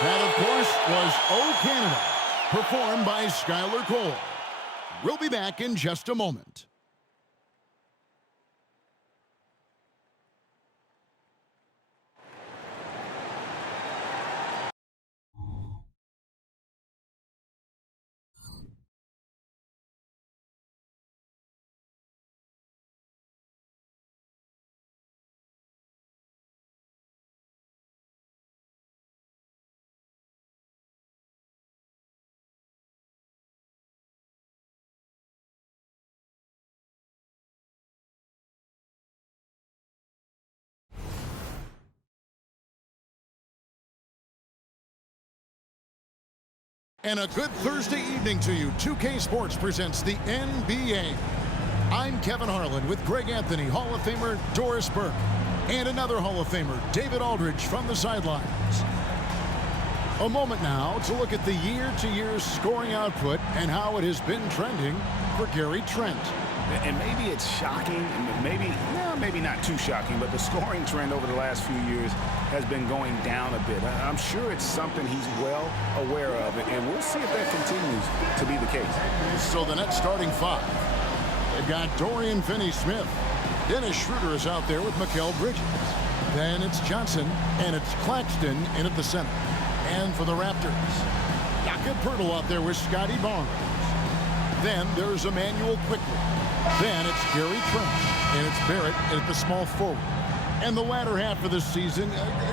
That, of course, was "Oh Canada," performed by Skylar Cole. We'll be back in just a moment. And a good Thursday evening to you. 2K Sports presents the NBA. I'm Kevin Harlan with Greg Anthony, Hall of Famer Doris Burke, and another Hall of Famer, David Aldridge, from the sidelines. A moment now to look at the year-to-year scoring output and how it has been trending for Gary Trent. And maybe it's shocking, maybe not too shocking, but the scoring trend over the last few years has been going down a bit. I'm sure it's something he's well aware of, and we'll see if that continues to be the case. So the Nets starting five. They've got Dorian Finney-Smith. Dennis Schroeder is out there with Mikal Bridges. Then it's Johnson, and it's Claxton in at the center. And for the Raptors, Jakob Poeltl out there with Scotty Barnes. Then there's Emmanuel Quickley. Then it's Gary Trent, and it's Barrett at the small forward. And the latter half of the season,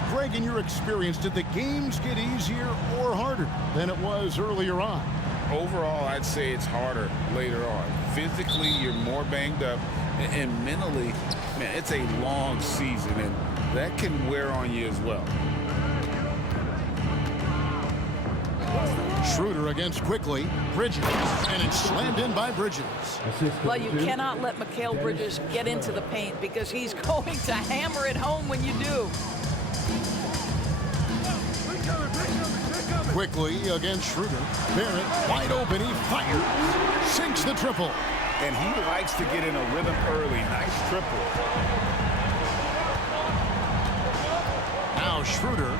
Greg, in your experience, did the games get easier or harder than it was earlier on? Overall, I'd say it's harder later on. Physically, you're more banged up, and mentally, man, it's a long season, and that can wear on you as well. Schroeder against Quickley. Bridges. And it's slammed in by Bridges. Well, you cannot let Mikal Bridges get into the paint because he's going to hammer it home when you do. Quickley against Schroeder. Barrett wide open. He fires. Sinks the triple. And he likes to get in a rhythm early. Nice triple. Now Schroeder,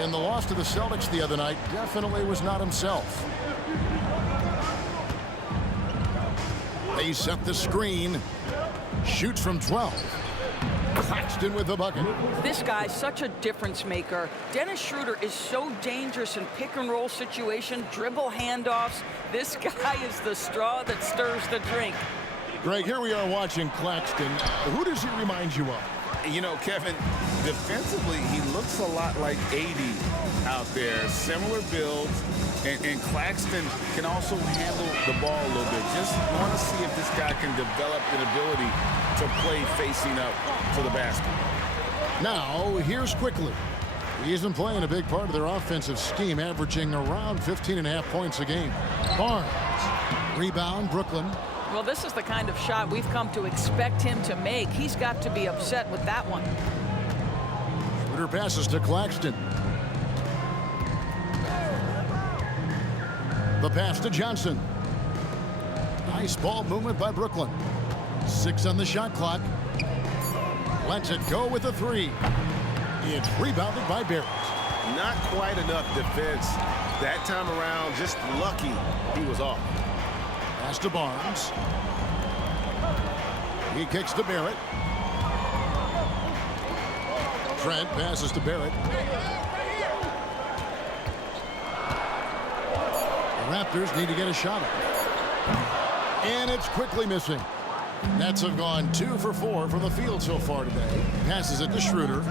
in the loss to the Celtics the other night, definitely was not himself. They set the screen. Shoots from 12. Claxton with the bucket. This guy's such a difference maker. Dennis Schroeder is so dangerous in pick-and-roll situation, dribble handoffs. This guy is the straw that stirs the drink. Greg, here we are watching Claxton. Who does he remind you of? You know, Kevin, defensively, he looks a lot like AD out there. Similar builds, and Claxton can also handle the ball a little bit. Just want to see if this guy can develop an ability to play facing up to the basket. Now, here's Quickley. He isn't playing a big part of their offensive scheme, averaging around 15.5 points a game. Barnes. Rebound, Brooklyn. Well, this is the kind of shot we've come to expect him to make. He's got to be upset with that one. Schroeder passes to Claxton. The pass to Johnson. Nice ball movement by Brooklyn. 6 on the shot clock. Lets it go with a 3. It's rebounded by Barrett. Not quite enough defense that time around. Just lucky he was off. Pass to Barnes. He kicks to Barrett. Trent passes to Barrett. The Raptors need to get a shot up. And it's quickly missing. Nets have gone 2 for 4 from the field so far today. Passes it to Schroeder.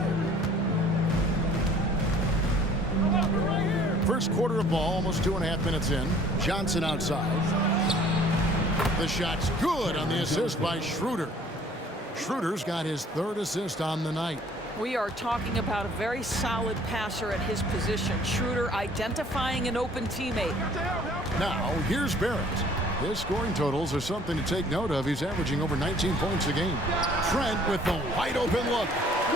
First quarter of ball, almost 2.5 minutes in. Johnson outside. The shot's good on the assist by Schroeder. Schroeder's got his 3rd assist on the night. We are talking about a very solid passer at his position. Schroeder identifying an open teammate. Now, here's Barrett. His scoring totals are something to take note of. He's averaging over 19 points a game. Trent with the wide open look.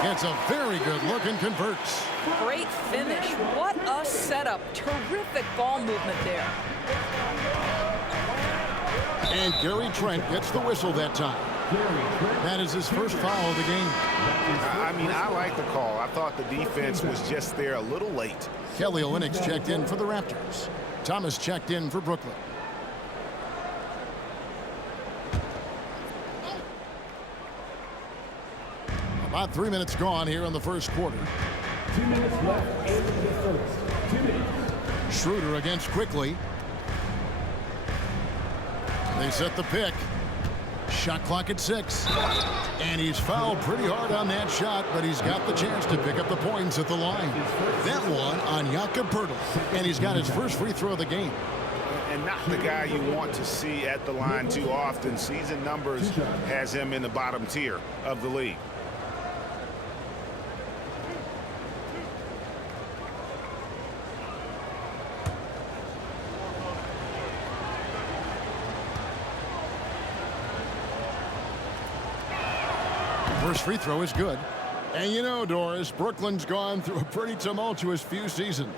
Gets a very good look and converts. Great finish. What a setup. Terrific ball movement there. And Gary Trent gets the whistle that time. That is his first foul of the game. I mean, I like the call. I thought the defense was just there a little late. Kelly Olynyk's checked in for the Raptors. Thomas checked in for Brooklyn. About 3 minutes gone here in the first quarter. 2 minutes left in the first. 2 minutes. Schroeder against Quickly. They set the pick. Shot clock at 6. And he's fouled pretty hard on that shot, but he's got the chance to pick up the points at the line. That one on Jakob Poeltl. And he's got his first free throw of the game. And not the guy you want to see at the line too often. Season numbers has him in the bottom tier of the league. First free throw is good. And you know, Doris, Brooklyn's gone through a pretty tumultuous few seasons.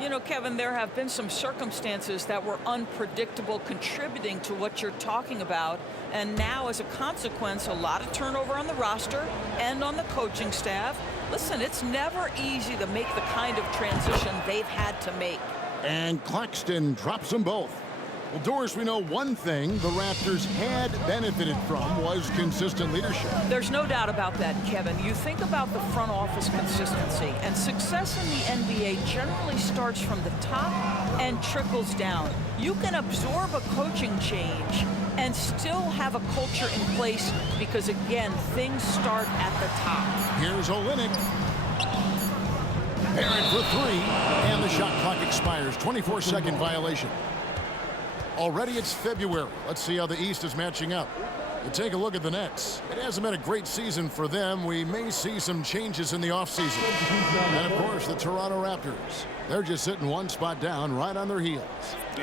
You know, Kevin, there have been some circumstances that were unpredictable contributing to what you're talking about. And now, as a consequence, a lot of turnover on the roster and on the coaching staff. Listen, it's never easy to make the kind of transition they've had to make. And Claxton drops them both. Well, Doris, we know one thing the Raptors had benefited from was consistent leadership. There's no doubt about that, Kevin. You think about the front office consistency, and success in the NBA generally starts from the top and trickles down. You can absorb a coaching change and still have a culture in place because, again, things start at the top. Here's Olynyk. Barrett for 3, and the shot clock expires. 24-second violation. Already it's February. Let's see how the East is matching up. You take a look at the Nets. It hasn't been a great season for them. We may see some changes in the offseason. And, of course, the Toronto Raptors. They're just sitting one spot down right on their heels.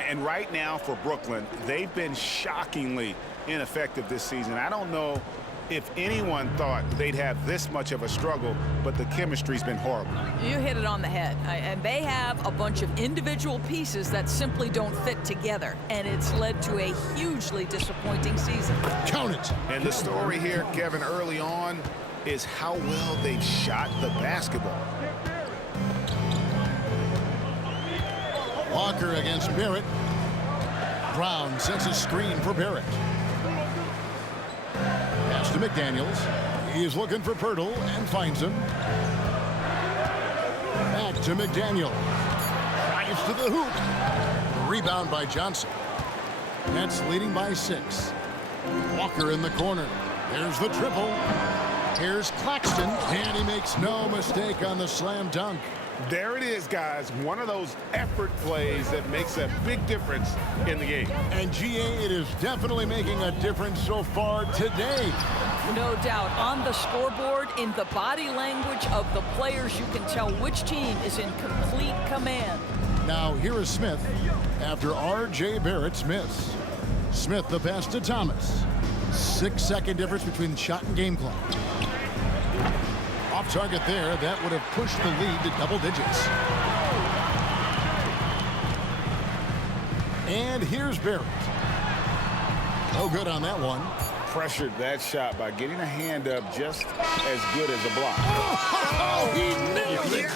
And right now for Brooklyn, they've been shockingly ineffective this season. I don't know if anyone thought they'd have this much of a struggle, but the chemistry's been horrible. You hit it on the head. And they have a bunch of individual pieces that simply don't fit together. And it's led to a hugely disappointing season. Count it. And the story here, Kevin, early on is how well they've shot the basketball. Walker against Barrett. Brown sets a screen for Barrett. Pass to McDaniels. He's looking for Poeltl and finds him. Back to McDaniel. Drives to the hoop. Rebound by Johnson. Nets leading by 6. Walker in the corner. There's the triple. Here's Claxton, and he makes no mistake on the slam dunk. There it is, guys. One of those effort plays that makes a big difference in the game. And GA, it is definitely making a difference so far today. No doubt. On the scoreboard, in the body language of the players, you can tell which team is in complete command. Now here is Smith after R.J. Barrett's miss. Smith the pass to Thomas. 6-second difference between shot and game clock. Off target there. That would have pushed the lead to double digits. And here's Barrett. No good on that one. Pressured that shot by getting a hand up just as good as a block. Oh, he nailed it.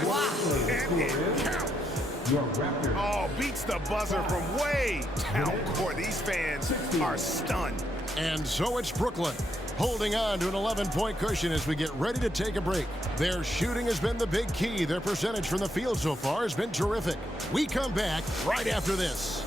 Oh, beats the buzzer from way down court. These fans are stunned. And so it's Brooklyn holding on to an 11-point cushion as we get ready to take a break. Their shooting has been the big key. Their percentage from the field so far has been terrific. We come back right after this.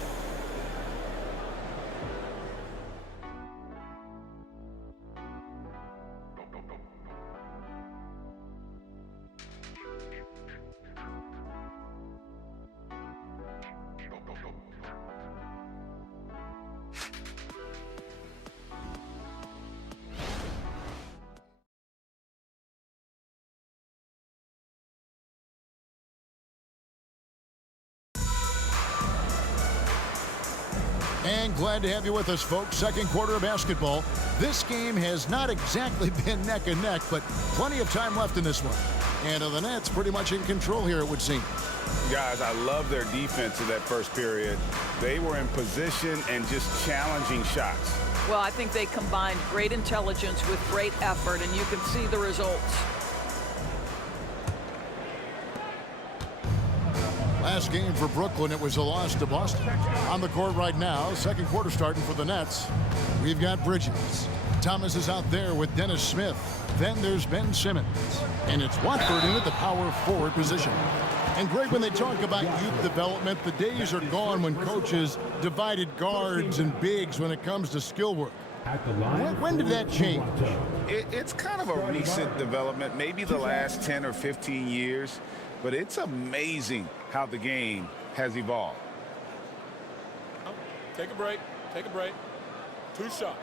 And glad to have you with us, folks. Second quarter of basketball. This game has not exactly been neck and neck, but plenty of time left in this one. And the Nets pretty much in control here, it would seem. Guys, I love their defense in that first period. They were in position and just challenging shots. Well, I think they combined great intelligence with great effort, and you can see the results. Last game for Brooklyn, it was a loss to Boston. On the court right now, second quarter starting for the Nets. We've got Bridges. Thomas is out there with Dennis Smith. Then there's Ben Simmons. And it's Watford in at the power forward position. And Greg, when they talk about youth development, the days are gone when coaches divided guards and bigs when it comes to skill work. When did that change? It's kind of a recent development, maybe the last 10 or 15 years. But it's amazing how the game has evolved. Take a break. Take a break. 2 shots.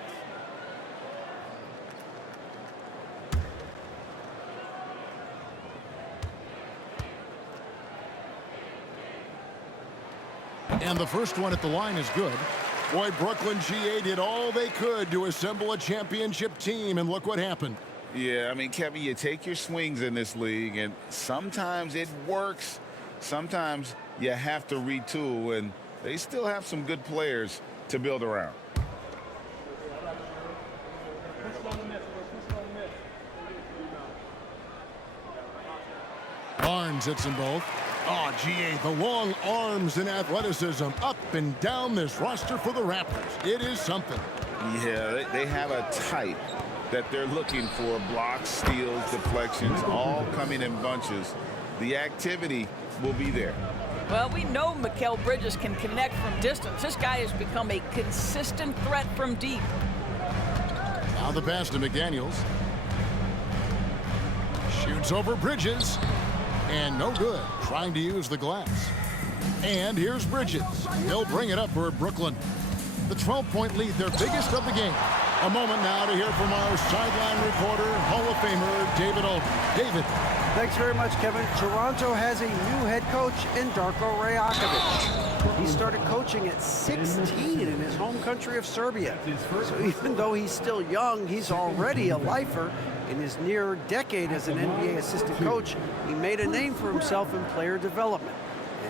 And the first one at the line is good. Boy, Brooklyn GA did all they could to assemble a championship team, and look what happened. Yeah, I mean, Kevin, you take your swings in this league, and sometimes it works. Sometimes you have to retool, and they still have some good players to build around. Barnes hits them both. Oh, GA, the long arms and athleticism up and down this roster for the Raptors. It is something. Yeah, they have a type that they're looking for. Blocks, steals, deflections, all coming in bunches. The activity will be there. Well, we know Mikal Bridges can connect from distance. This guy has become a consistent threat from deep. Now the pass to McDaniels. Shoots over Bridges. And no good, trying to use the glass. And here's Bridges. He'll bring it up for Brooklyn. The 12-point lead, their biggest of the game. A moment now to hear from our sideline reporter, Hall of Famer David Alden. David. Thanks very much, Kevin. Toronto has a new head coach in Darko Rajakovic. He started coaching at 16 in his home country of Serbia. So even though he's still young, he's already a lifer. In his near decade as an NBA assistant coach, he made a name for himself in player development.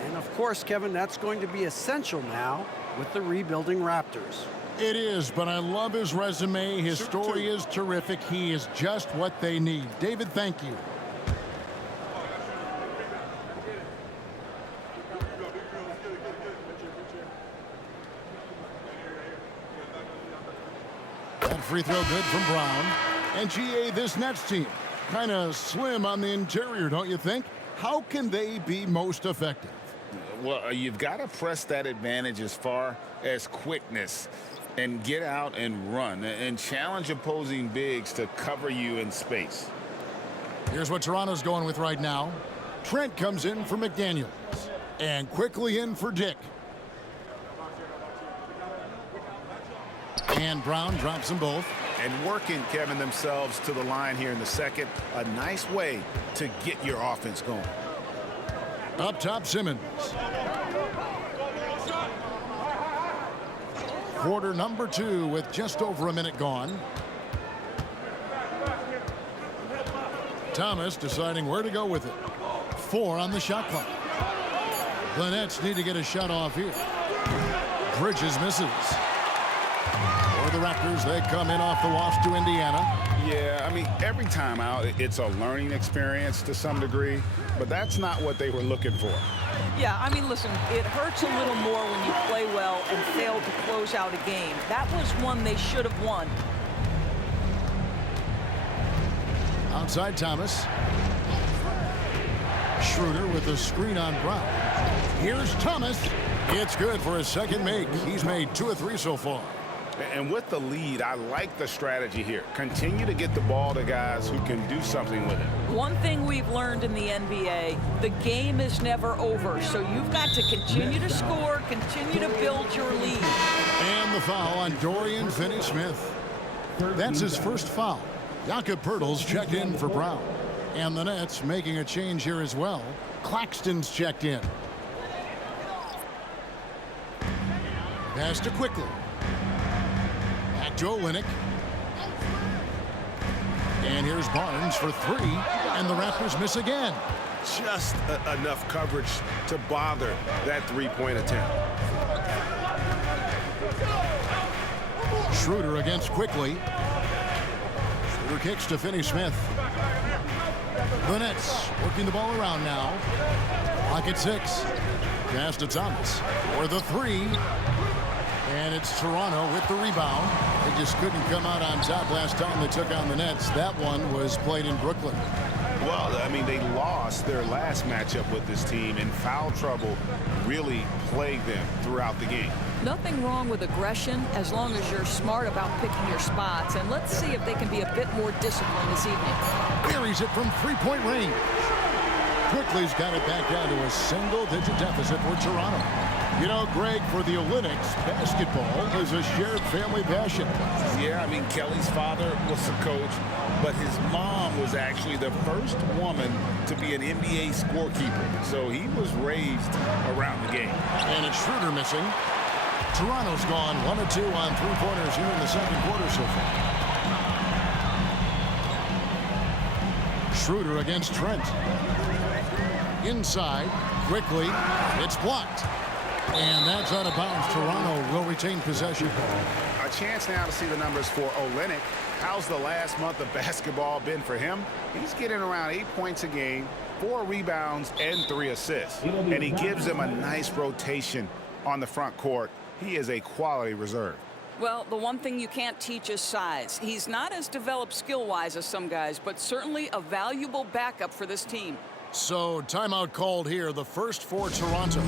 And of course, Kevin, that's going to be essential now with the rebuilding Raptors. It is, but I love his resume. His story is terrific. He is just what they need. David, thank you. That free throw good from Brown. And GA, this Nets team, kind of slim on the interior, don't you think? How can they be most effective? Well, you've got to press that advantage as far as quickness and get out and run and challenge opposing bigs to cover you in space. Here's what Toronto's going with right now. Trent comes in for McDaniels and quickly in for Dick. And Brown drops them both. And working, Kevin, themselves to the line here in the second. A nice way to get your offense going. Up top, Simmons. Quarter number 2 with just over a minute gone. Thomas deciding where to go with it. 4 on the shot clock. The Nets need to get a shot off here. Bridges misses. For the Raptors, they come in off the loss to Indiana. Yeah, I mean, every time out, it's a learning experience to some degree, but that's not what they were looking for. Yeah, I mean, listen, it hurts a little more when you play well and fail to close out a game. That was one they should have won. Outside Thomas. Schroeder with a screen on Brown. Here's Thomas. It's good for his second make. He's made 2 of 3 so far. And with the lead, I like the strategy here. Continue to get the ball to guys who can do something with it. One thing we've learned in the NBA, the game is never over. So you've got to continue to score, continue to build your lead. And the foul on Dorian Finney-Smith. That's his first foul. Jakob Poeltl's checked in for Brown. And the Nets making a change here as well. Claxton's checked in. Pass to Quickly. Back to Olynyk. And here's Barnes for 3. And the Raptors miss again. Just enough coverage to bother that three-point attempt. Schroeder against Quickly. Schroeder kicks to Finney-Smith. The Nets working the ball around now. Clock at 6. Pass to Thomas for the 3. And it's Toronto with the rebound. They just couldn't come out on top last time they took on the Nets. That one was played in Brooklyn. Well, I mean, they lost their last matchup with this team, and foul trouble really plagued them throughout the game. Nothing wrong with aggression as long as you're smart about picking your spots. And let's see if they can be a bit more disciplined this evening. Buries it from three-point range. Quickly's got it back down to a single-digit deficit for Toronto. You know, Greg, for the Olympics, basketball is a shared family passion. Yeah, I mean, Kelly's father was a coach, but his mom was actually the first woman to be an NBA scorekeeper. So he was raised around the game. And it's Schroeder missing. Toronto's gone 1 of 2 on three-pointers here in the second quarter so far. Schroeder against Trent. Inside, Quickly, it's blocked. And that's out of bounds. Toronto will retain possession. A chance now to see the numbers for Olynyk. How's the last month of basketball been for him? He's getting around 8 points a game, 4 rebounds, and 3 assists. And he gives them a nice rotation on the front court. He is a quality reserve. Well, the one thing you can't teach is size. He's not as developed skill-wise as some guys, but certainly a valuable backup for this team. So, timeout called here, the first for Toronto.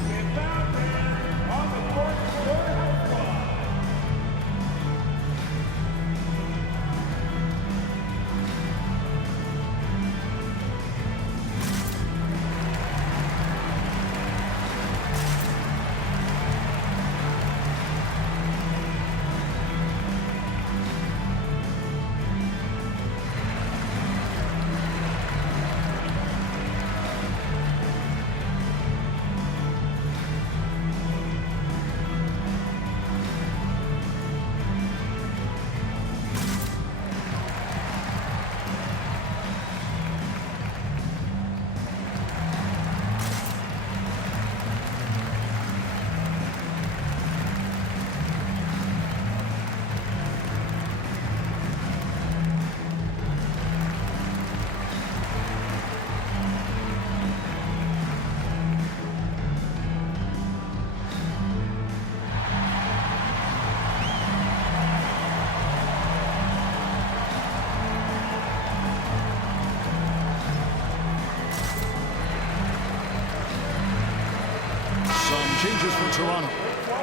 Changes for Toronto.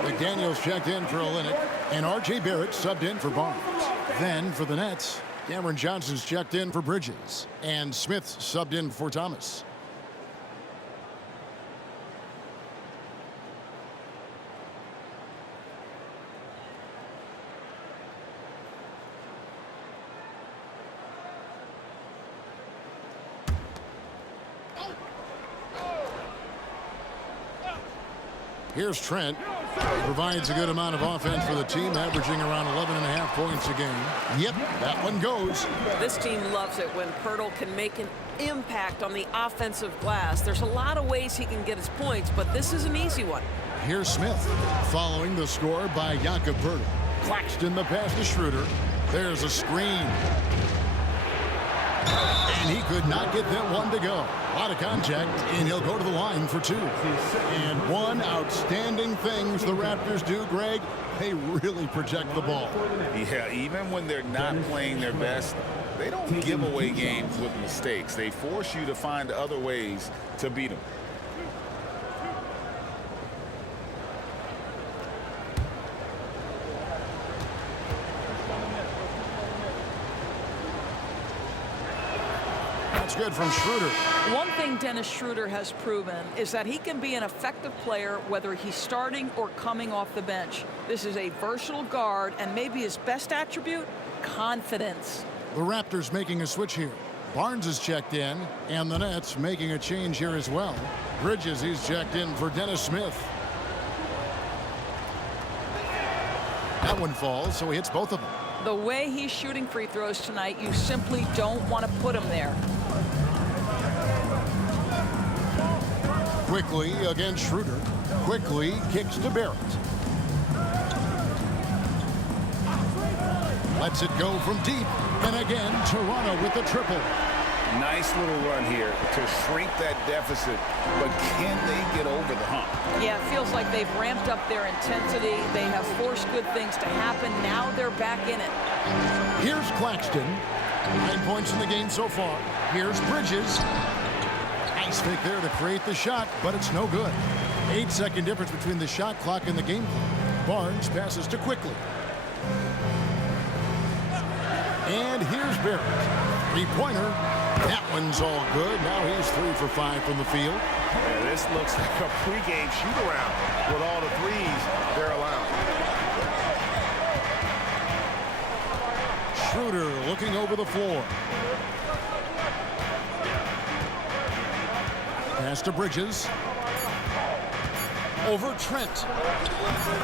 McDaniels checked in for Olynyk, and R.J. Barrett subbed in for Barnes. Then for the Nets, Cameron Johnson's checked in for Bridges, and Smith subbed in for Thomas. Here's Trent. He provides a good amount of offense for the team, averaging around 11.5 points a game. Yep, that one goes. This team loves it when Pirtle can make an impact on the offensive glass. There's a lot of ways he can get his points, but this is an easy one. Here's Smith, following the score by Jakob Pirtle. Claxton the pass to Schroeder. There's a screen. And he could not get that one to go. A lot of contact, and he'll go to the line for 2. And one outstanding thing the Raptors do, Greg, they really protect the ball. Yeah, even when they're not playing their best, they don't give away games with mistakes. They force you to find other ways to beat them. That's good from Schroeder. One thing Dennis Schroeder has proven is that he can be an effective player whether he's starting or coming off the bench. This is a versatile guard, and maybe his best attribute, confidence. The Raptors making a switch here. Barnes is checked in, and the Nets making a change here as well. Bridges, he's checked in for Dennis Smith. That one falls, so he hits both of them. The way he's shooting free throws tonight, you simply don't want to put him there. Quickly against Schroeder. Quickly kicks to Barrett. Lets it go from deep. And again, Toronto with the triple. Nice little run here to shrink that deficit, but can they get over the hump? Yeah, it feels like they've ramped up their intensity. They have forced good things to happen. Now they're back in it. Here's Claxton. 9 points in the game so far. Here's Bridges. Nice fake there to create the shot, but it's no good. 8-second difference between the shot clock and the game clock. Barnes passes to Quickly. And here's Barrett. Three-pointer. That one's all good. Now he's 3 for 5 from the field. Yeah, this looks like a pregame shoot-around with all the threes they're allowing. Schroeder looking over the floor. Pass to Bridges. Over Trent.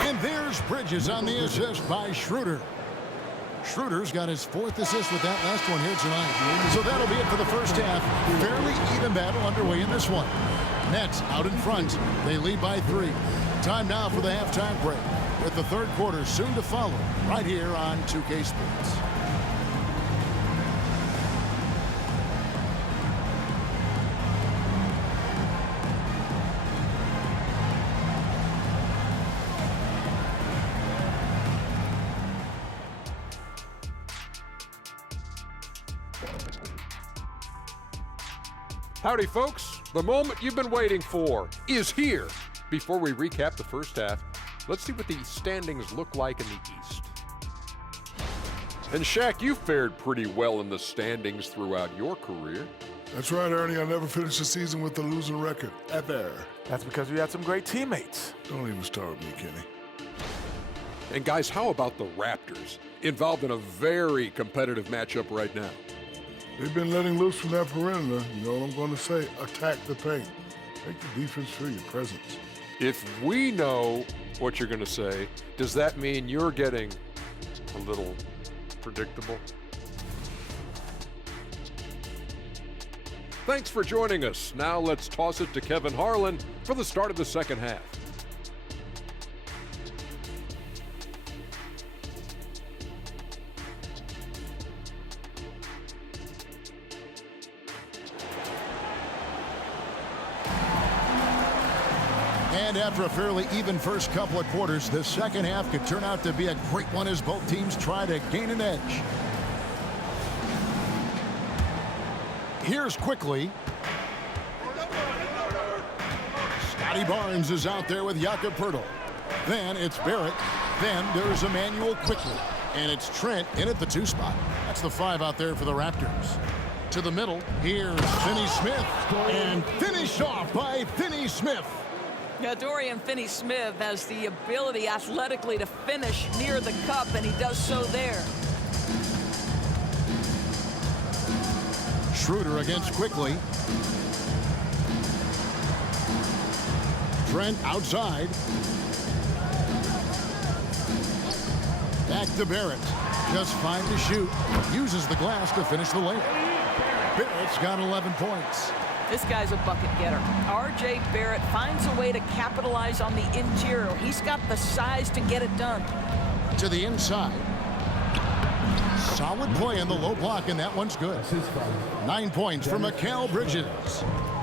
And there's Bridges on the assist by Schroeder. Schroeder's got his 4th assist with that last one here tonight. So that'll be it for the first half. Fairly even battle underway in this one. Nets out in front. They lead by 3. Time now for the halftime break, with the third quarter soon to follow right here on 2K Sports. Howdy, folks. The moment you've been waiting for is here. Before we recap the first half, let's see what the standings look like in the East. And Shaq, you fared pretty well in the standings throughout your career. That's right, Ernie. I never finished a season with a losing record, ever. That's because we had some great teammates. Don't even start with me, Kenny. And guys, how about the Raptors? Involved in a very competitive matchup right now. They've been letting loose from that perimeter. You know what I'm going to say? Attack the paint. Make the defense feel your presence. If we know what you're going to say, does that mean you're getting a little predictable? Thanks for joining us. Now let's toss it to Kevin Harlan for the start of the second half. And after a fairly even first couple of quarters, the second half could turn out to be a great one as both teams try to gain an edge. Here's Quickly. Scotty Barnes is out there with Jakob Poeltl. Then it's Barrett. Then there's Emmanuel Quickly. And it's Trent in at the 2 spot. That's the 5 out there for the Raptors. To the middle, here's Finney Smith. And finished off by Finney Smith. Yeah, Dorian Finney-Smith has the ability athletically to finish near the cup, and he does so there. Schroeder against Quickly. Trent outside. Back to Barrett. Just 5 to shoot. Uses the glass to finish the layup. Barrett's got 11 points. This guy's a bucket getter. R.J. Barrett finds a way to capitalize on the interior. He's got the size to get it done. To the inside. Solid play in the low block, and that one's good. 9 points for Mikal Bridges.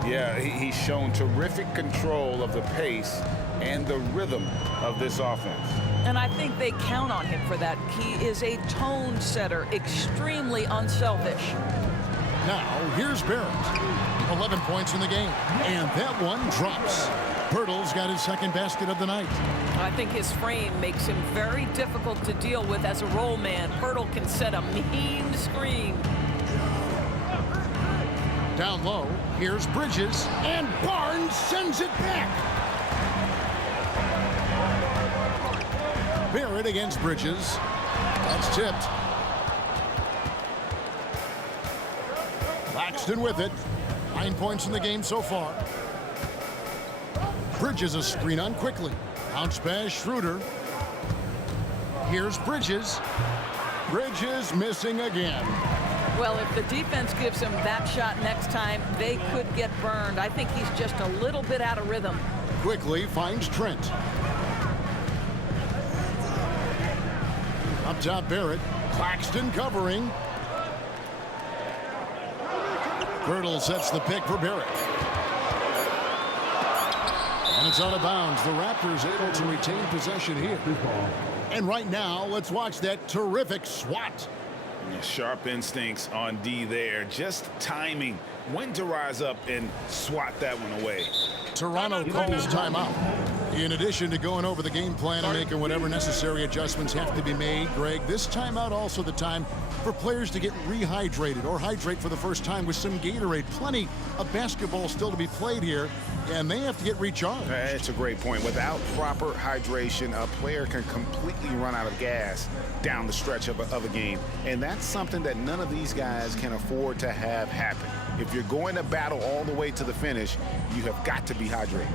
Yeah, he's shown terrific control of the pace and the rhythm of this offense. And I think they count on him for that. He is a tone setter, extremely unselfish. Now, here's Barrett. 11 points in the game. And that one drops. Poeltl's got his second basket of the night. I think his frame makes him very difficult to deal with as a roll man. Poeltl can set a mean screen. Down low, here's Bridges. And Barnes sends it back. Barrett against Bridges. That's tipped. Claxton with it. 9 points in the game so far. Bridges a screen on Quickly. Bounce pass Schroeder. Here's Bridges. Bridges missing again. Well, if the defense gives him that shot next time, they could get burned. I think he's just a little bit out of rhythm. Quickly finds Trent. Up top, Barrett. Claxton covering. Pirtle sets the pick for Barrett. And it's out of bounds. The Raptors able to retain possession here. And right now, let's watch that terrific swat. Sharp instincts on D there. Just timing when to rise up and swat that one away. Toronto calls timeout. In addition to going over the game plan and making whatever necessary adjustments have to be made, Greg, this timeout also the time for players to get rehydrated or hydrate for the first time with some Gatorade. Plenty of basketball still to be played here, and they have to get recharged. That's a great point. Without proper hydration, a player can completely run out of gas down the stretch of a game, and that's something that none of these guys can afford to have happen. If you're going to battle all the way to the finish, you have got to be hydrated.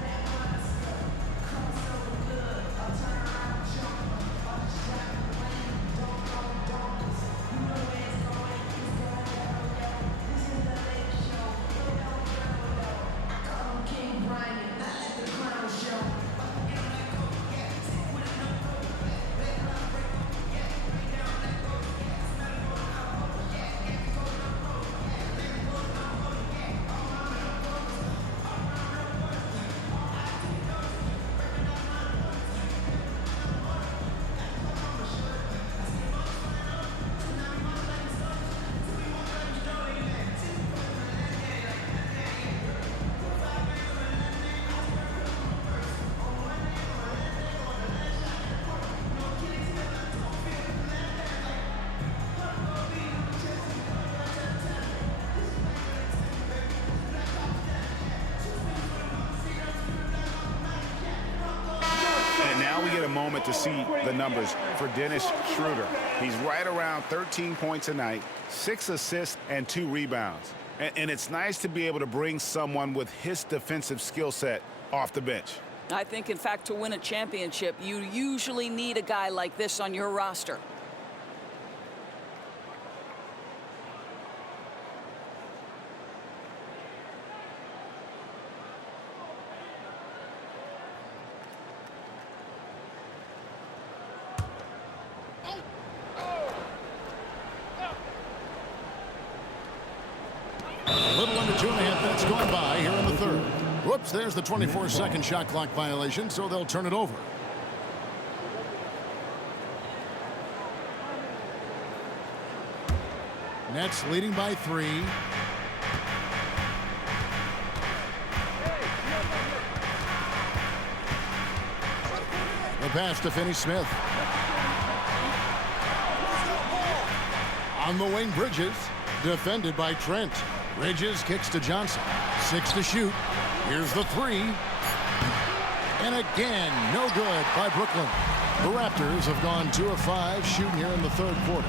Now we get a moment to see the numbers for Dennis Schroeder. He's right around 13 points a night, 6 assists, and 2 rebounds. And it's nice to be able to bring someone with his defensive skill set off the bench. I think, in fact, to win a championship, you usually need a guy like this on your roster. A little under 2.5 minutes going by here in the third. Whoops, there's the 24-second shot clock violation, so they'll turn it over. Nets leading by 3. The pass to Finney-Smith. On the wing, Bridges. Defended by Trent. Bridges kicks to Johnson. 6 to shoot. Here's the 3. And again, no good by Brooklyn. The Raptors have gone 2 of 5 shooting here in the third quarter.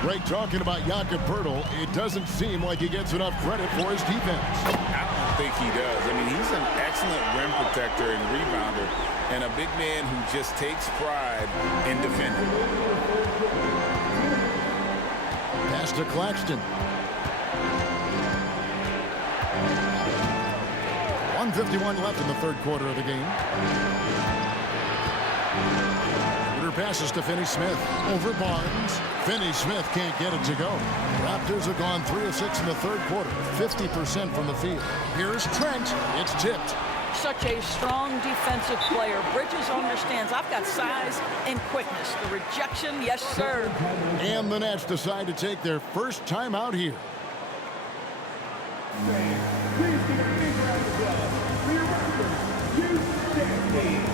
Greg, talking about Jakob Poeltl, it doesn't seem like he gets enough credit for his defense. I don't think he does. I mean, he's an excellent rim protector and rebounder, and a big man who just takes pride in defending. Pass to Claxton. 1:51 left in the third quarter of the game. Shooter passes to Finney-Smith. Over Barnes. Finney-Smith can't get it to go. Raptors have gone 3 of 6 in the third quarter. 50% from the field. Here's Trent. It's tipped. Such a strong defensive player. Bridges understands I've got size and quickness. The rejection, yes, sir. And the Nets decide to take their first time out here. Please give a big round of applause for your Raptors, Houston.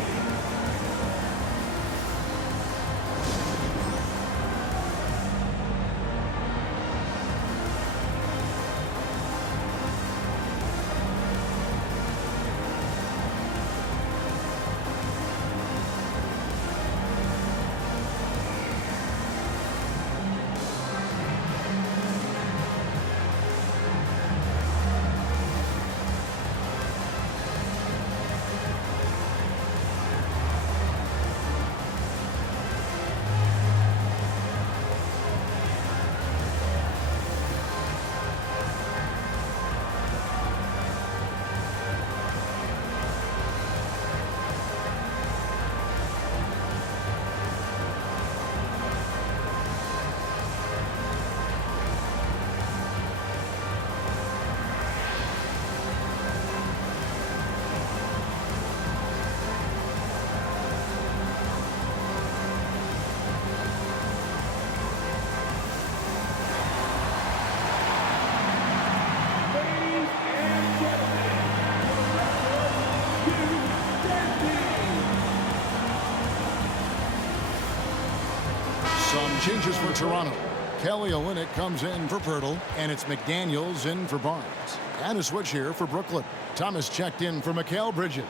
changes for Toronto. Kelly Olynyk comes in for Pirtle, and it's McDaniels in for Barnes. And a switch here for Brooklyn. Thomas checked in for Mikal Bridges.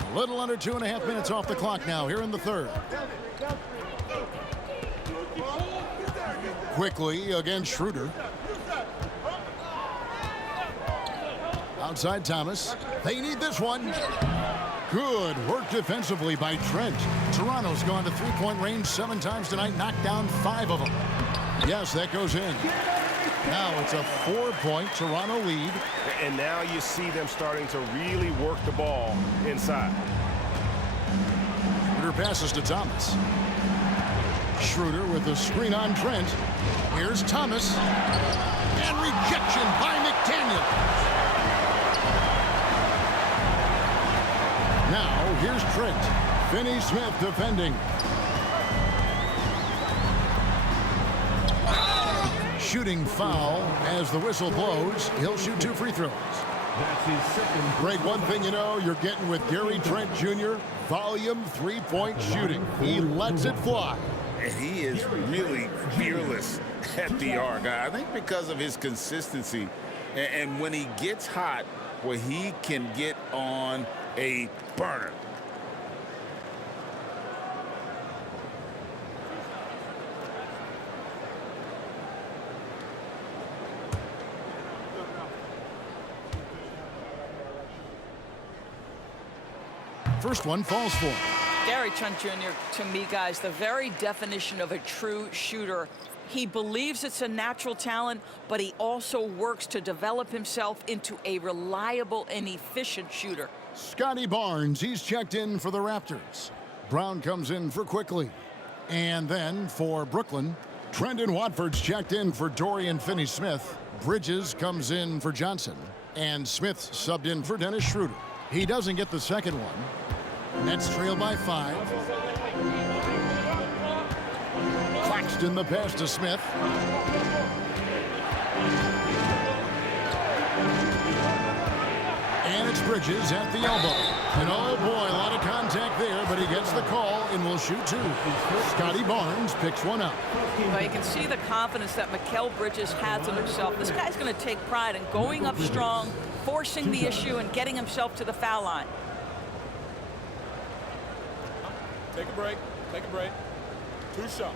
A little under 2.5 minutes off the clock now here in the third. Quickly against Schroeder. Outside Thomas. They need this one. Good work defensively by Trent. Toronto's gone to three-point range 7 times tonight, knocked down 5 of them. Yes, that goes in. Now it's a 4-point Toronto lead. And now you see them starting to really work the ball inside. Schroeder passes to Thomas. Schroeder with the screen on Trent. Here's Thomas. And rejection by McDaniel. Now here's Trent. Finney Smith defending. Shooting foul as the whistle blows. He'll shoot 2 free throws. Greg, one thing you know you're getting with Gary Trent Jr., volume 3-point shooting. He lets it fly. And he is really fearless at the arc. I think because of his consistency. And when he gets hot, where he can get on a burner. First one falls for him. Gary Trent Jr., to me, guys, the very definition of a true shooter. He believes it's a natural talent, but he also works to develop himself into a reliable and efficient shooter. Scotty Barnes, he's checked in for the Raptors. Brown comes in for Quickly. And then for Brooklyn, Trendon Watford's checked in for Dorian Finney-Smith. Bridges comes in for Johnson. And Smith subbed in for Dennis Schroeder. He doesn't get the second one. Nets trail by 5. Claxton the pass to Smith. And it's Bridges at the elbow. And oh boy, a lot of contact there, but he gets the call and will shoot 2. Scotty Barnes picks one up. Well, you can see the confidence that Mikal Bridges has in himself. This guy's going to take pride in going up strong, forcing the issue, and getting himself to the foul line. Take a break. Take a break. 2 shots.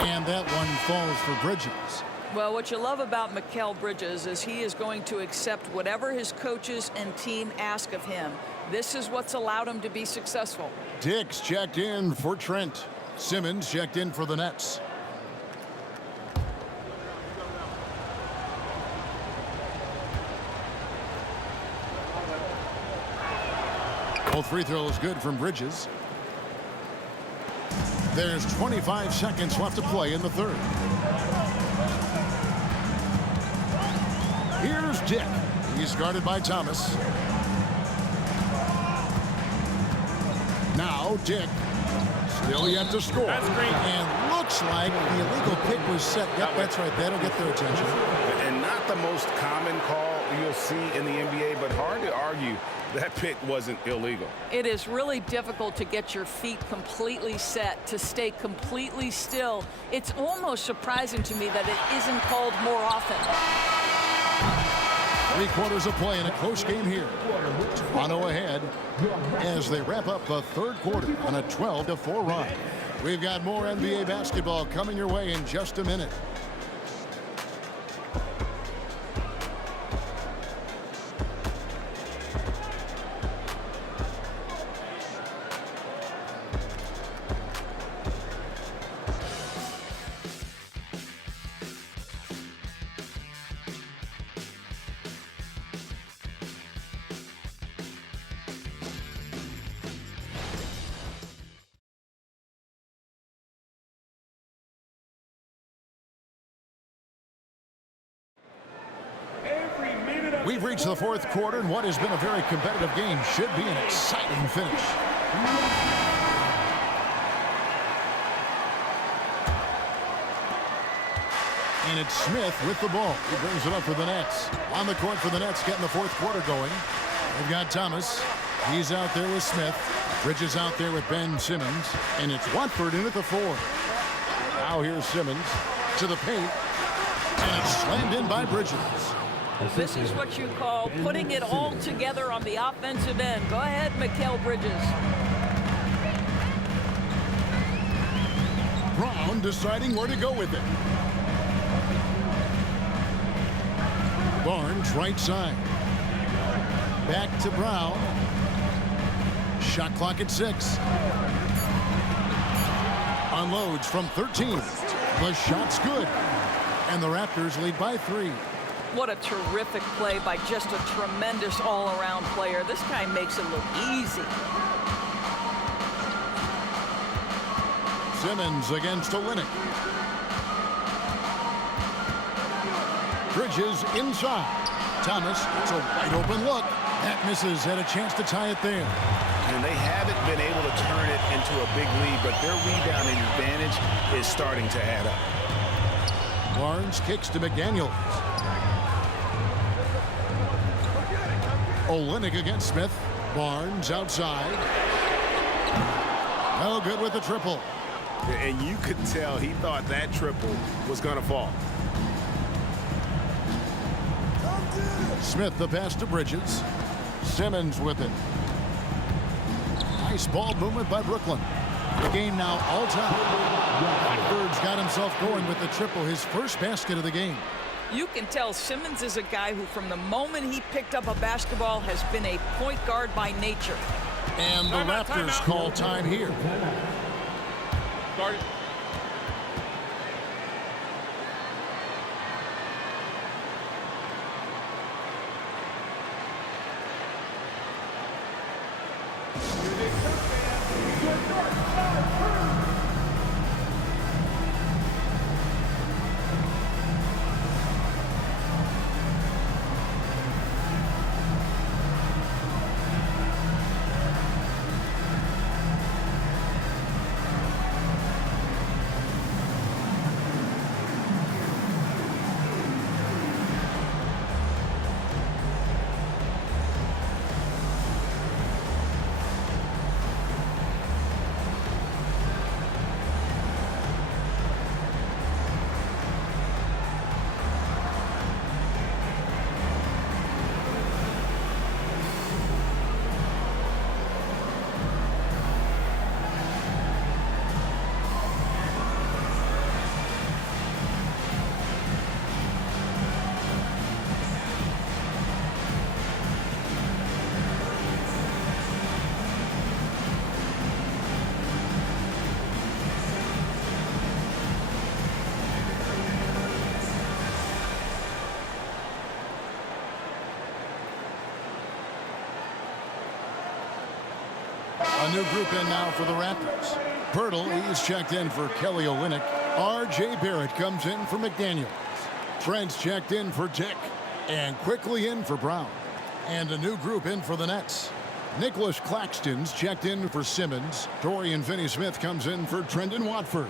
And that one falls for Bridges. Well, what you love about Mikal Bridges is he is going to accept whatever his coaches and team ask of him. This is what's allowed him to be successful. Dix checked in for Trent. Simmons checked in for the Nets. Both free throws good from Bridges. There's 25 seconds left to play in the third. Here's Dick. He's guarded by Thomas. Now Dick. Still yet to score. And looks like the illegal pick was set. Yep, that's right. That'll get their attention. And not the most common call you'll see in the NBA, but hard to argue that pick wasn't illegal. It is really difficult to get your feet completely set, to stay completely still. It's almost surprising to me that it isn't called more often. 3 quarters of play in a close game here. Toronto ahead as they wrap up the third quarter on a 12-4 run. We've got more NBA basketball coming your way in just a minute. We've reached the fourth quarter, and what has been a very competitive game should be an exciting finish. And it's Smith with the ball. He brings it up for the Nets. On the court for the Nets, getting the fourth quarter going. They've got Thomas. He's out there with Smith. Bridges out there with Ben Simmons. And it's Watford in at the 4. Now here's Simmons to the paint. And it's slammed in by Bridges. This is what you call putting it all together on the offensive end. Go ahead, Mikal Bridges. Brown deciding where to go with it. Barnes right side. Back to Brown. Shot clock at 6. Unloads from 13. The shot's good. And the Raptors lead by 3. What a terrific play by just a tremendous all-around player. This guy makes it look easy. Simmons against Olynyk. Bridges inside. Thomas, it's a wide open look. That misses, had a chance to tie it there. And they haven't been able to turn it into a big lead, but their rebounding advantage is starting to add up. Barnes kicks to McDaniels. Olynyk against Smith. Barnes outside. No good with the triple. And you could tell he thought that triple was going to fall. Smith the pass to Bridges. Simmons with it. Nice ball movement by Brooklyn. The game now all time. Bird's got himself going with the triple, his first basket of the game. You can tell Simmons is a guy who, from the moment he picked up a basketball, has been a point guard by nature. And the Raptors call time here. Start it. A new group in now for the Raptors. Pirtle, he's checked in for Kelly Olynyk. R.J. Barrett comes in for McDaniels. Trent's checked in for Dick. And quickly in for Brown. And a new group in for the Nets. Nicholas Claxton's checked in for Simmons. Dorian Finney-Smith comes in for Trendon Watford.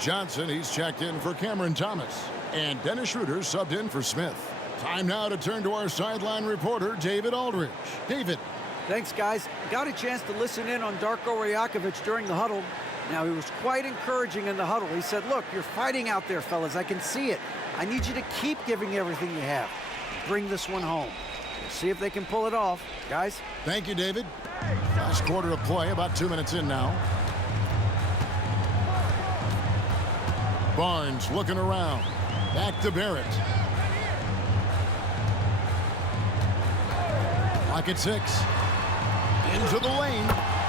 Johnson, he's checked in for Cameron Thomas. And Dennis Schroeder subbed in for Smith. Time now to turn to our sideline reporter, David Aldridge. David. Thanks, guys. Got a chance to listen in on Darko Rajakovic during the huddle. Now, he was quite encouraging in the huddle. He said, look, you're fighting out there, fellas. I can see it. I need you to keep giving everything you have. Bring this one home. See if they can pull it off. Guys? Thank you, David. Last quarter of play, about 2 minutes in now. Barnes looking around. Back to Barrett. Clock at 6. Into the lane.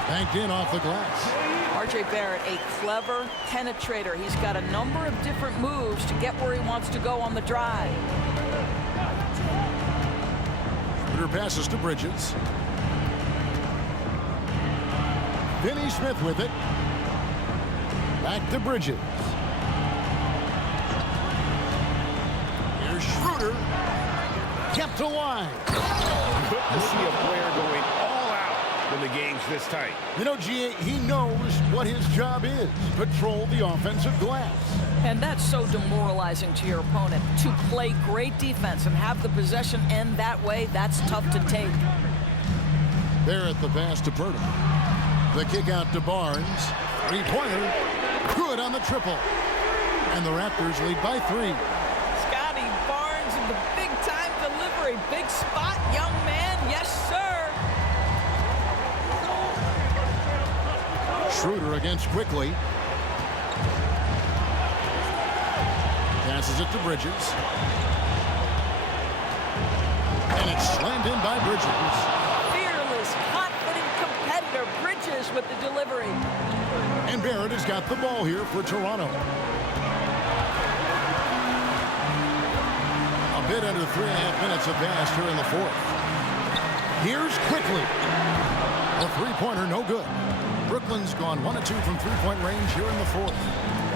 Banked in off the glass. R.J. Barrett, a clever penetrator. He's got a number of different moves to get where he wants to go on the drive. Schroeder passes to Bridges. Finney-Smith with it. Back to Bridges. Here's Schroeder. Kept alive. Good to see a player going all out when the game's this tight. You know, G.A., he knows what his job is. Patrol the offensive glass. And that's so demoralizing to your opponent. To play great defense and have the possession end that way, that's tough to take. There at the pass to Purtle. The kick out to Barnes. Three-pointer. Good on the triple. And the Raptors lead by 3. Scotty Barnes in the big-time delivery. Big spot, young man. Yes, sir. Schroeder against Quickly. Passes it to Bridges. And it's slammed in by Bridges. Fearless, confident competitor. Bridges with the delivery. And Barrett has got the ball here for Toronto. A bit under 3.5 minutes have passed here in the fourth. Here's Quickly. A three-pointer, no good. Brooklyn's gone 1 of 2 from three-point range here in the fourth.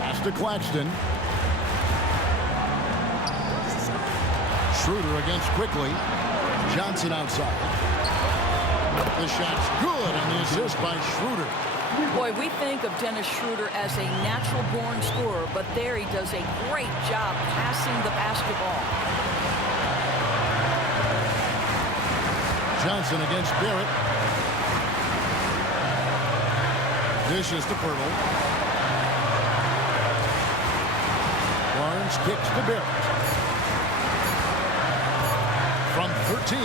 Pass to Claxton. Schroeder against Quickly. Johnson outside. The shot's good, and the assist by Schroeder. Boy, we think of Dennis Schroeder as a natural-born scorer, but there he does a great job passing the basketball. Johnson against Barrett. Dishes to Purtle. Barnes kicks to Barrett. From 13,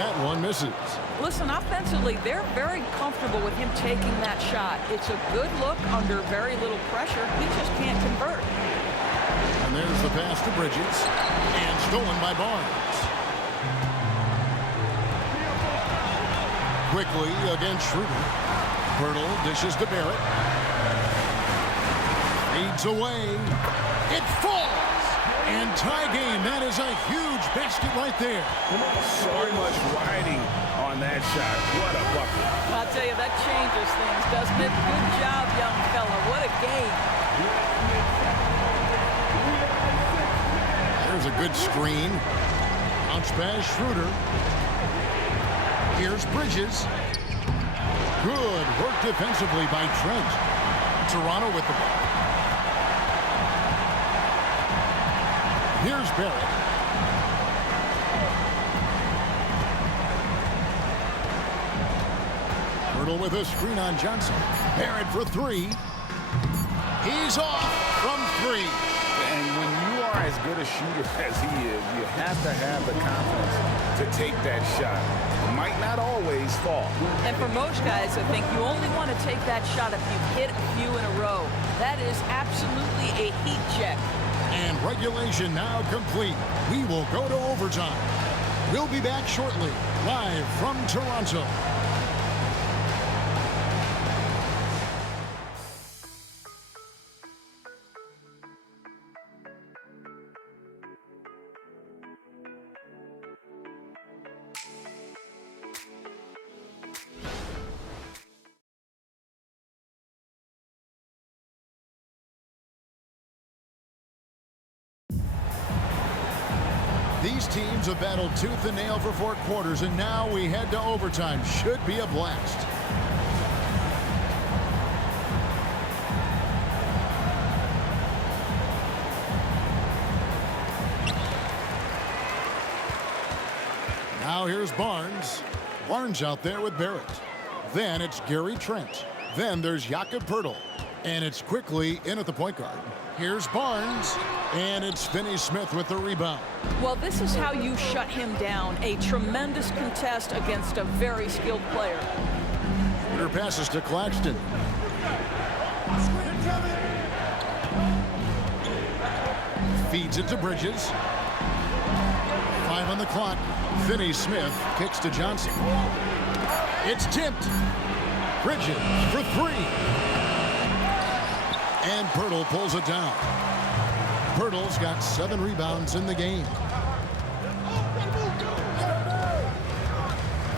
that one misses. Listen, offensively, they're very comfortable with him taking that shot. It's a good look under very little pressure. He just can't convert. And there's the pass to Bridges. And stolen by Barnes. Quickly against Schroeder. Purtle dishes to Barrett. Feeds away. It falls. And tie game. That is a huge basket right there. So much riding on that shot. What a bucket. I'll tell you, that changes things, doesn't it? Good job, young fella. What a game. There's a good screen. Bounce pass, Schroeder. Here's Bridges. Good work defensively by Trent. Toronto with the ball. Here's Barrett. Purtle with a screen on Johnson. Barrett for 3. He's off from 3. And when you are as good a shooter as he is, you have to have the confidence to take that shot. It might not always fall. And for most guys, I think you only want to take that shot if you've hit a few in a row. That is absolutely a heat check. And regulation now complete. We will go to overtime. We'll be back shortly, live from Toronto. These teams have battled tooth and nail for 4 quarters, and now we head to overtime. Should be a blast. Now here's Barnes. Barnes out there with Barrett. Then it's Gary Trent. Then there's Jakob Poeltl. And it's Quickly in at the point guard. Here's Barnes. And it's Finney Smith with the rebound. Well, this is how you shut him down. A tremendous contest against a very skilled player. Her passes to Claxton. Feeds it to Bridges. 5 on the clock. Finney Smith kicks to Johnson. It's tipped. Bridges for 3. And Poeltl pulls it down. Poeltl's got 7 rebounds in the game.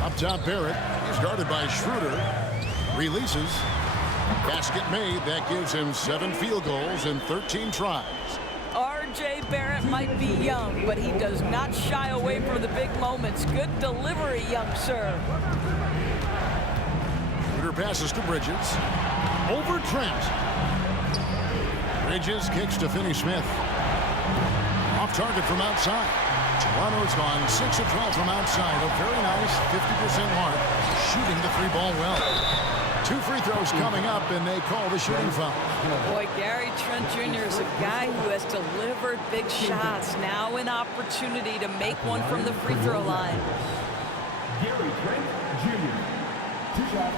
Up top, Barrett is guarded by Schroeder. Releases. Basket made. That gives him 7 field goals in 13 tries. RJ R.J. Barrett might be young, but he does not shy away from the big moments. Good delivery, young sir. Shooter passes to Bridges. Over Trent. Bridges kicks to Finney-Smith. Off target from outside. Toronto's gone 6 of 12 from outside. A very nice 50% mark. Shooting the 3-ball well. 2 free throws coming up, and they call the shooting foul. Boy, Gary Trent Jr. is a guy who has delivered big shots. Now an opportunity to make one from the free throw line. Gary Trent Jr. 2 shots.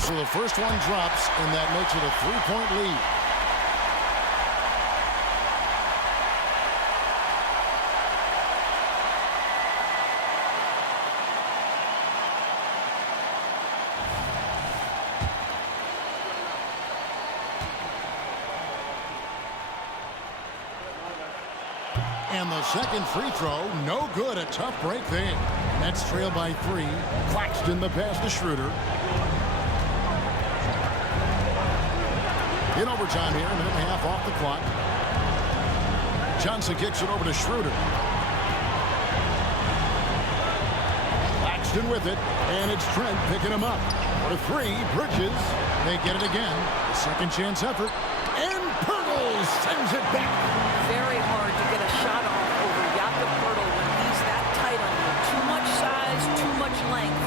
So the first one drops, and that makes it a 3-point lead. And the second free throw, no good. A tough break there. Nets trail by 3. Claxton the pass to Schroeder. In overtime here, a minute and a half off the clock. Johnson kicks it over to Schroeder. Claxton with it, and it's Trent picking him up. For 3, Bridges. They get it again. A second chance effort. And Pirtle sends it back. Very hard to get a shot off over Jakob Pirtle when he's that tight on you. Too much size, too much length.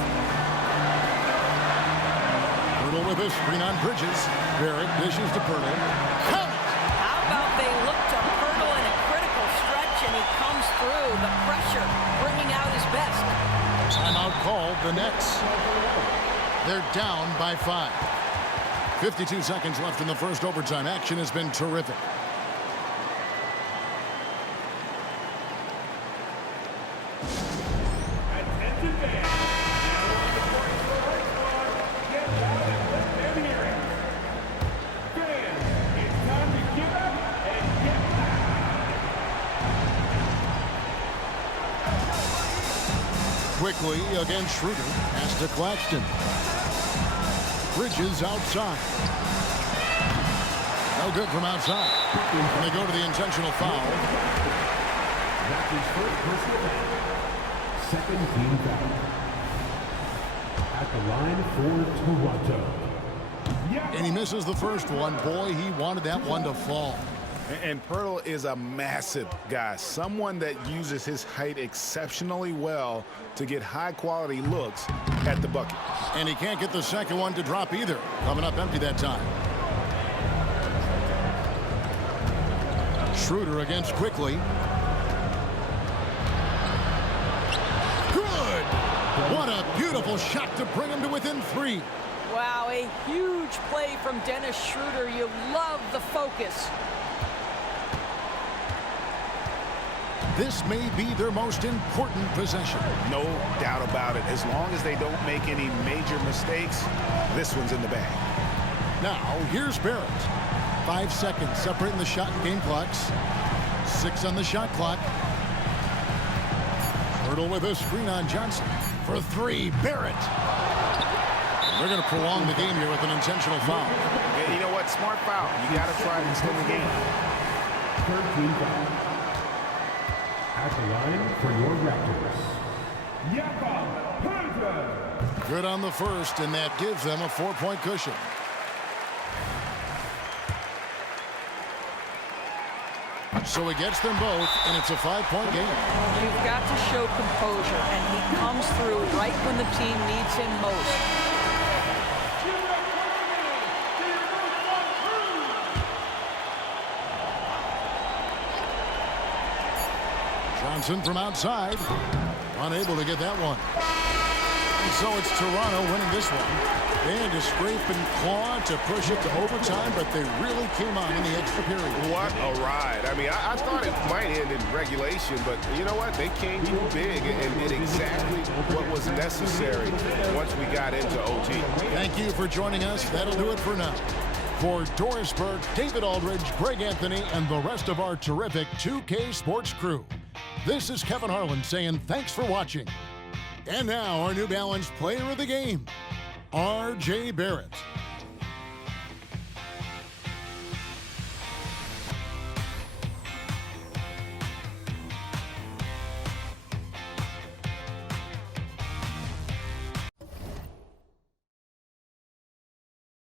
Pirtle with a screen on Bridges. Barrett dishes to Pirtle. Count it! How about they look to Pirtle in a critical stretch and he comes through. The pressure bringing out his best. Timeout called. The Nets. They're down by 5. 52 seconds left in the first overtime. Action has been terrific. Attention fans. Now on the court for the right squad. Get down and let them hear it. Fans, it's time to get up and get loud. Quickly against Schroeder. Pass to Claxton. Bridges outside. No good from outside. And they go to the intentional foul. That's his first personal foul. Second team foul. At the line for Toronto. And he misses the first one. Boy, he wanted that one to fall. And Pirtle is a massive guy, someone that uses his height exceptionally well to get high-quality looks at the bucket. And he can't get the second one to drop either. Coming up empty that time. Schroeder against Quickly. Good! What a beautiful shot to bring him to within 3. Wow, a huge play from Dennis Schroeder. You love the focus. This may be their most important possession. No doubt about it. As long as they don't make any major mistakes, this one's in the bag. Now, here's Barrett. 5 seconds separating the shot and game clocks. 6 on the shot clock. Pirtle with a screen on Johnson. For 3, Barrett. They're going to prolong the game here with an intentional foul. And you know what? Smart foul. You got to try to extend the game. Third team foul. At the line for your Raptors. Jakob Pirtle. Good on the first, and that gives them a 4-point cushion. So he gets them both, and it's a 5-point game. You've got to show composure, and he comes through right when the team needs him most. Johnson from outside, unable to get that one. And so it's Toronto winning this one. They had to scrape and claw to push it to overtime, but they really came on in the extra period. What a ride. I mean, I thought it might end in regulation, but you know what? They came through big and did exactly what was necessary once we got into OT. Thank you for joining us. That'll do it for now. For Doris Burke, David Aldridge, Greg Anthony, and the rest of our terrific 2K Sports crew, this is Kevin Harlan saying thanks for watching. And now our New Balance player of the game, R.J. Barrett.